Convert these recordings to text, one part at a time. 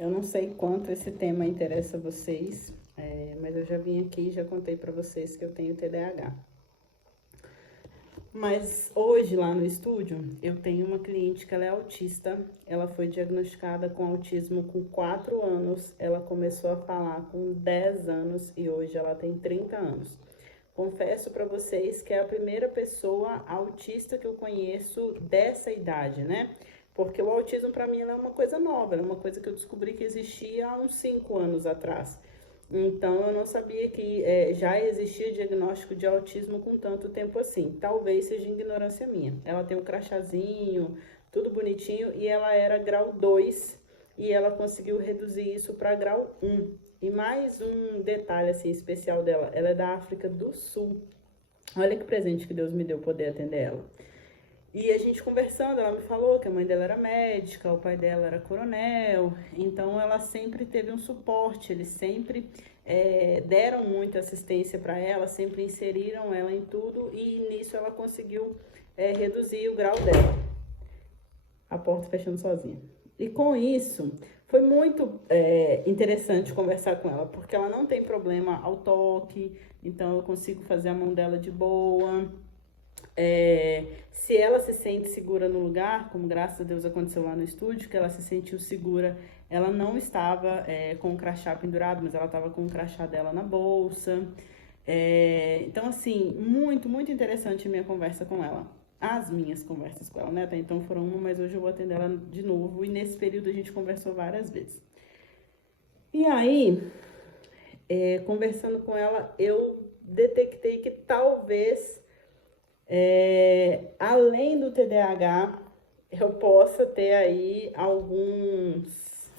Eu não sei quanto esse tema interessa vocês, mas eu já vim aqui e já contei para vocês que eu tenho TDAH. Mas hoje lá no estúdio eu tenho uma cliente que ela é autista, ela foi diagnosticada com autismo com 4 anos, ela começou a falar com 10 anos e hoje ela tem 30 anos. Confesso para vocês que é a primeira pessoa autista que eu conheço dessa idade, né? Porque o autismo para mim é uma coisa nova, é uma coisa que eu descobri que existia há uns 5 anos atrás. Então eu não sabia que já existia diagnóstico de autismo com tanto tempo assim. Talvez seja ignorância minha. Ela tem um crachazinho, tudo bonitinho, e ela era grau 2 e ela conseguiu reduzir isso para grau 1. E mais um detalhe assim, especial dela, ela é da África do Sul. Olha que presente que Deus me deu poder atender ela. E a gente conversando, ela me falou que a mãe dela era médica, o pai dela era coronel, então ela sempre teve um suporte, eles sempre deram muita assistência para ela, sempre inseriram ela em tudo e nisso ela conseguiu reduzir o grau dela. A porta fechando sozinha. E com isso, foi muito interessante conversar com ela, porque ela não tem problema ao toque, então eu consigo fazer a mão dela de boa. Se ela se sente segura no lugar, como graças a Deus aconteceu lá no estúdio, que ela se sentiu segura, ela não estava com o crachá pendurado, mas ela estava com o crachá dela na bolsa. Então, assim, muito, muito interessante a minha conversa com ela. As minhas conversas com ela, né? Até então foram uma, mas hoje eu vou atender ela de novo. E nesse período a gente conversou várias vezes. E aí, conversando com ela, eu detectei que talvez... além do TDAH, eu possa ter aí alguns,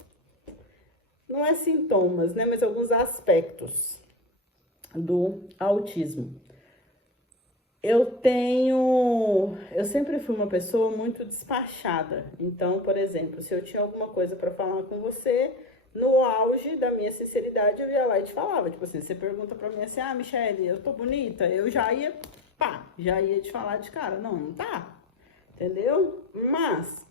não é sintomas, né, mas alguns aspectos do autismo. Eu sempre fui uma pessoa muito despachada. Então, por exemplo, se eu tinha alguma coisa para falar com você, no auge da minha sinceridade, eu ia lá e te falava. Tipo assim, você pergunta para mim assim, Michele, eu tô bonita? Eu já ia te falar de cara, não tá, entendeu? Mas,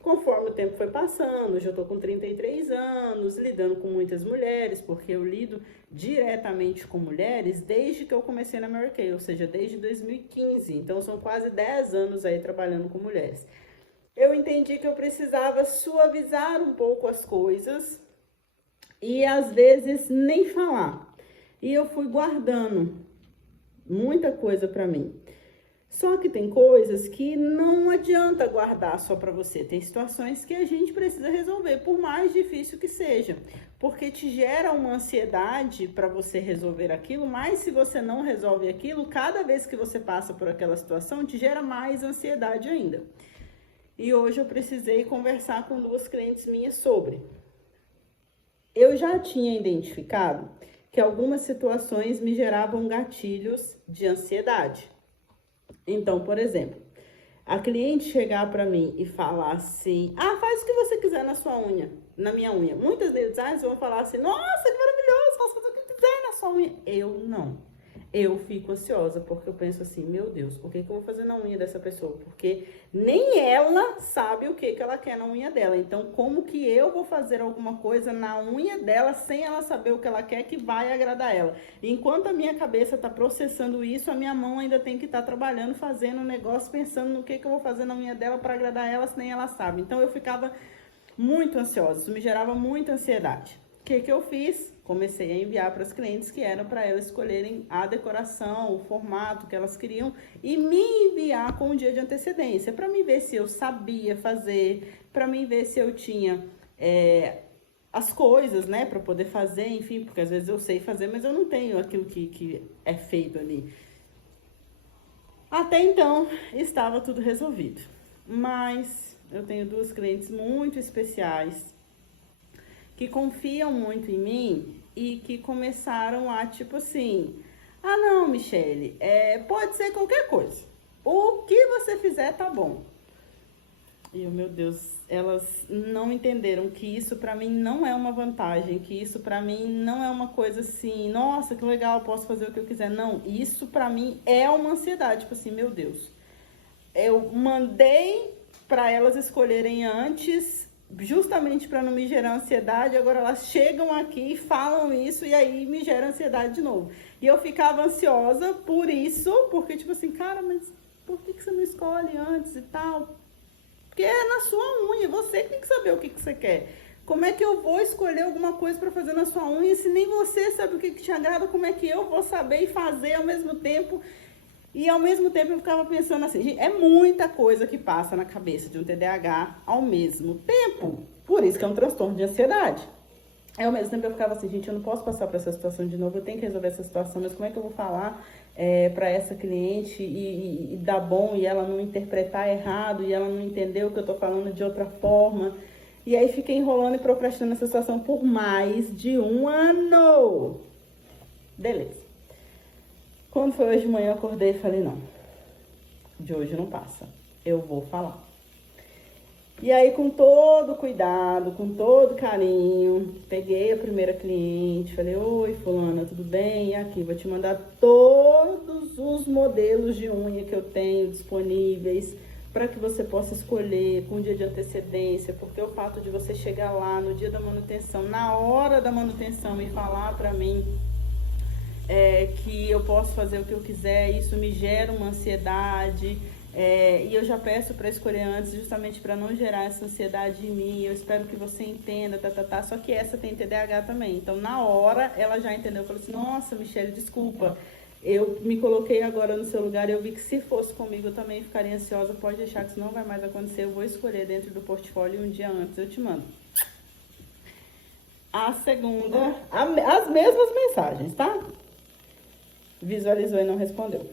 conforme o tempo foi passando, hoje eu tô com 33 anos, lidando com muitas mulheres, porque eu lido diretamente com mulheres desde que eu comecei na Mary Kay, ou seja, desde 2015, então são quase 10 anos aí trabalhando com mulheres. Eu entendi que eu precisava suavizar um pouco as coisas e às vezes nem falar. E eu fui guardando muita coisa para mim. Só que tem coisas que não adianta guardar só para você. Tem situações que a gente precisa resolver, por mais difícil que seja, porque te gera uma ansiedade para você resolver aquilo, mas se você não resolve aquilo, cada vez que você passa por aquela situação, te gera mais ansiedade ainda. E hoje eu precisei conversar com 2 clientes minhas sobre. Eu já tinha identificado que algumas situações me geravam gatilhos de ansiedade. Então, por exemplo, a cliente chegar para mim e falar assim, faz o que você quiser na sua unha, na minha unha. Muitas deles vão falar assim, nossa, que maravilhoso, faça o que quiser na sua unha. Eu não. Eu fico ansiosa, porque eu penso assim, meu Deus, o que eu vou fazer na unha dessa pessoa? Porque nem ela sabe o que ela quer na unha dela. Então, como que eu vou fazer alguma coisa na unha dela sem ela saber o que ela quer que vai agradar ela? Enquanto a minha cabeça tá processando isso, a minha mão ainda tem que estar trabalhando, fazendo um negócio, pensando no que eu vou fazer na unha dela para agradar ela, se nem ela sabe. Então, eu ficava muito ansiosa, isso me gerava muita ansiedade. O que eu fiz? Comecei a enviar para as clientes que eram para elas escolherem a decoração, o formato que elas queriam e me enviar com um dia de antecedência, para mim ver se eu sabia fazer, para mim ver se eu tinha as coisas, né, para poder fazer, enfim, porque às vezes eu sei fazer, mas eu não tenho aquilo que é feito ali. Até então, estava tudo resolvido, mas eu tenho 2 clientes muito especiais que confiam muito em mim e que começaram a, tipo assim, não, Michele, pode ser qualquer coisa. O que você fizer tá bom. E, meu Deus, elas não entenderam que isso pra mim não é uma vantagem, que isso pra mim não é uma coisa assim, nossa, que legal, posso fazer o que eu quiser. Não, isso pra mim é uma ansiedade, tipo assim, meu Deus. Eu mandei pra elas escolherem antes justamente para não me gerar ansiedade, agora elas chegam aqui e falam isso e aí me gera ansiedade de novo. E eu ficava ansiosa por isso, porque tipo assim, cara, mas por que você não escolhe antes e tal? Porque é na sua unha, você que tem que saber o que você quer. Como é que eu vou escolher alguma coisa para fazer na sua unha se nem você sabe o que te agrada? Como é que eu vou saber e fazer ao mesmo tempo? E ao mesmo tempo eu ficava pensando assim, gente, é muita coisa que passa na cabeça de um TDAH ao mesmo tempo. Por isso que é um transtorno de ansiedade. Ao mesmo tempo eu ficava assim, gente, eu não posso passar por essa situação de novo, eu tenho que resolver essa situação, mas como é que eu vou falar para essa cliente e dar bom e ela não interpretar errado e ela não entender o que eu tô falando de outra forma? E aí fiquei enrolando e procrastinando essa situação por mais de 1 ano. Beleza. Quando foi hoje de manhã, eu acordei e falei, não, de hoje não passa, eu vou falar. E aí, com todo cuidado, com todo carinho, peguei a primeira cliente, falei, oi, fulana, tudo bem? E aqui, vou te mandar todos os modelos de unha que eu tenho disponíveis para que você possa escolher com um dia de antecedência, porque o fato de você chegar lá no dia da manutenção, na hora da manutenção e falar para mim que eu posso fazer o que eu quiser, isso me gera uma ansiedade, e eu já peço para escolher antes, justamente para não gerar essa ansiedade em mim. Eu espero que você entenda, só que essa tem TDAH também. Então, na hora, ela já entendeu, falou assim, nossa, Michele, desculpa, eu me coloquei agora no seu lugar e eu vi que se fosse comigo eu também ficaria ansiosa, pode deixar que isso não vai mais acontecer, eu vou escolher dentro do portfólio e um dia antes eu te mando. A segunda, as mesmas mensagens, tá? Visualizou e não respondeu.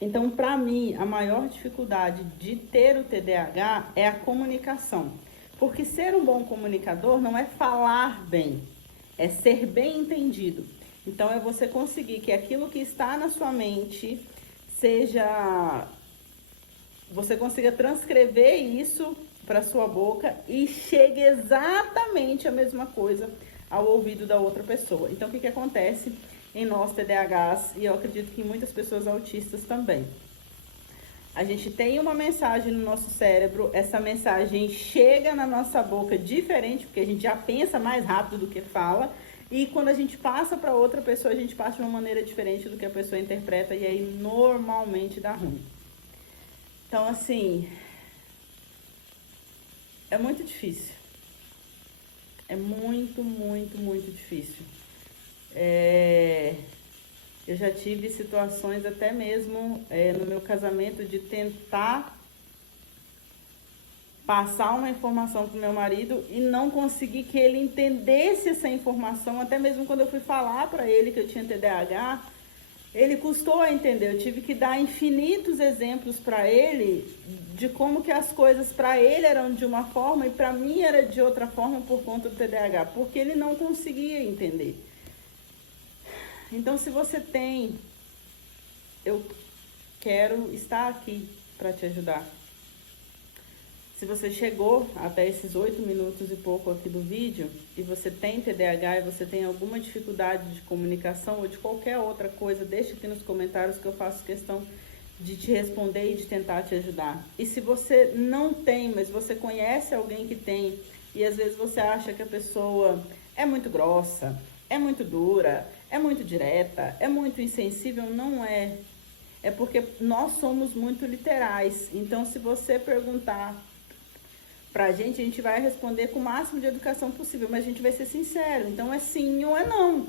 Então, para mim, a maior dificuldade de ter o TDAH é a comunicação. Porque ser um bom comunicador não é falar bem, é ser bem entendido. Então, é você conseguir que aquilo que está na sua mente você consiga transcrever isso para sua boca e chegue exatamente a mesma coisa ao ouvido da outra pessoa. Então, o que acontece em nós TDAHs, e eu acredito que em muitas pessoas autistas também? A gente tem uma mensagem no nosso cérebro, essa mensagem chega na nossa boca diferente, porque a gente já pensa mais rápido do que fala, e quando a gente passa para outra pessoa, a gente passa de uma maneira diferente do que a pessoa interpreta, e aí normalmente dá ruim. Então, assim, é muito difícil. É muito, muito, muito difícil. Eu já tive situações até mesmo no meu casamento de tentar passar uma informação para o meu marido e não conseguir que ele entendesse essa informação. Até mesmo quando eu fui falar para ele que eu tinha TDAH, ele custou a entender. Eu tive que dar infinitos exemplos para ele de como que as coisas para ele eram de uma forma e para mim era de outra forma por conta do TDAH, porque ele não conseguia entender. Então, se você tem, eu quero estar aqui para te ajudar. Se você chegou até esses 8 minutos e pouco aqui do vídeo e você tem TDAH e você tem alguma dificuldade de comunicação ou de qualquer outra coisa, deixa aqui nos comentários que eu faço questão de te responder e de tentar te ajudar. E se você não tem, mas você conhece alguém que tem e às vezes você acha que a pessoa é muito grossa, é muito dura, é muito direta, é muito insensível, não é. É porque nós somos muito literais. Então, se você perguntar pra gente, a gente vai responder com o máximo de educação possível, mas a gente vai ser sincero. Então, é sim ou é não.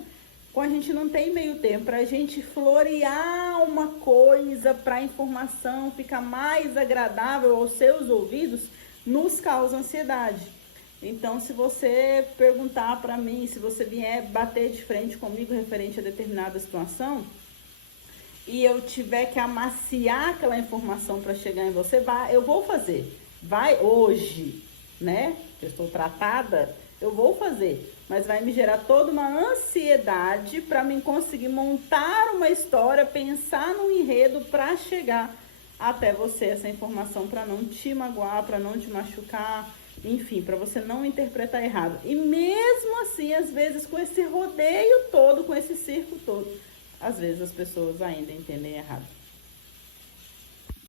A gente não tem meio tempo. Pra gente florear uma coisa, pra informação ficar mais agradável aos seus ouvidos, nos causa ansiedade. Então, se você perguntar para mim, se você vier bater de frente comigo referente a determinada situação, e eu tiver que amaciar aquela informação para chegar em você, eu vou fazer. Vai hoje, né? Eu estou tratada, eu vou fazer. Mas vai me gerar toda uma ansiedade para mim conseguir montar uma história, pensar num enredo para chegar até você essa informação, para não te magoar, para não te machucar. Enfim, para você não interpretar errado. E mesmo assim, às vezes, com esse rodeio todo, com esse circo todo, às vezes as pessoas ainda entendem errado.